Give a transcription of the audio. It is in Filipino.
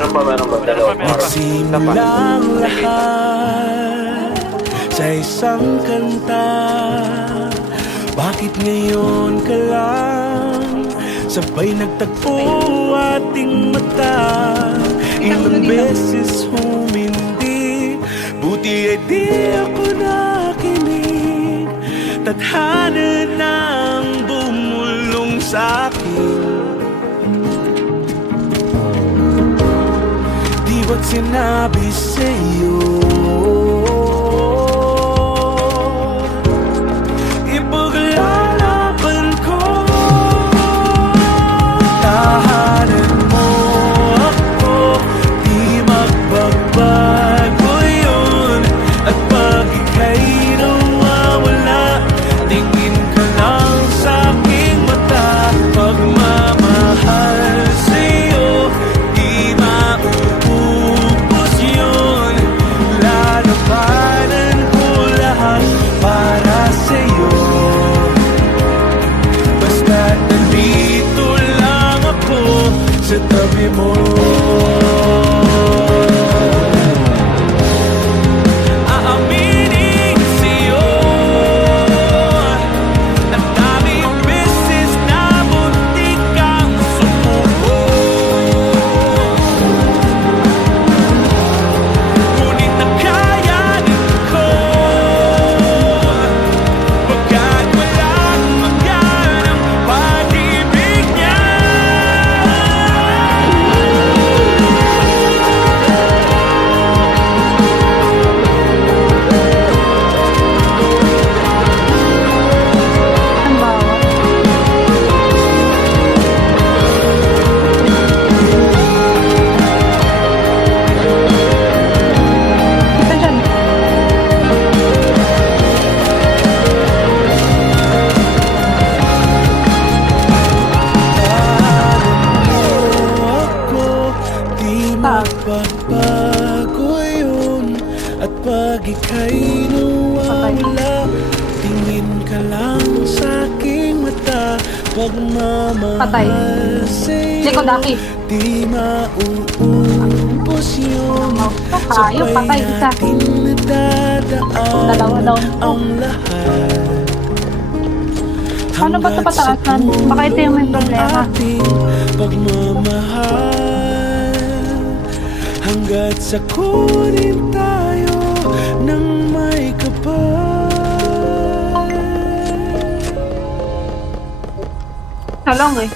Meron pa. Dalawa. Nagsimulang lahat sa isang kanta. Bakit ngayon ka lang sabay nagtagpo ating mata? Ilang beses humindi, buti ay di ako nakinig. Tadhana nang bumulong sa'kin. Di ba't sinabi sa'yo ipaglalaban ko? Tahanan mo ako, di magbabago yun. At pag ika'y nawawala, tingin ka lang sa'king mata. Pagmamahal sa'yo, di mauubos yun. Lalabanan ko lahat para sa'yo. Basta't nandito lang ako sa tabi mo. Aaminin sa'yo, ang daming beses na muntik kang sumuko. Ngunit nakayanin ko, pagkat walang magaan ang pag-ibig niya. Ang bawat. Ito dyan. Ako, di magbabago yun. At pag ika'y nawawala, tingin ka lang sa'king mata. Patay. Pagmamahal sa'yo, Hindi ko daki. di mauubos yun. Tayo, patay isa. Sabay natin nadadaan Dalawa daw. ang lahat. Paano ba ito pataasan? Baka ito yung may problema. Pagmamahal hanggat sa kunin tayo ng may kapal. Salong eh.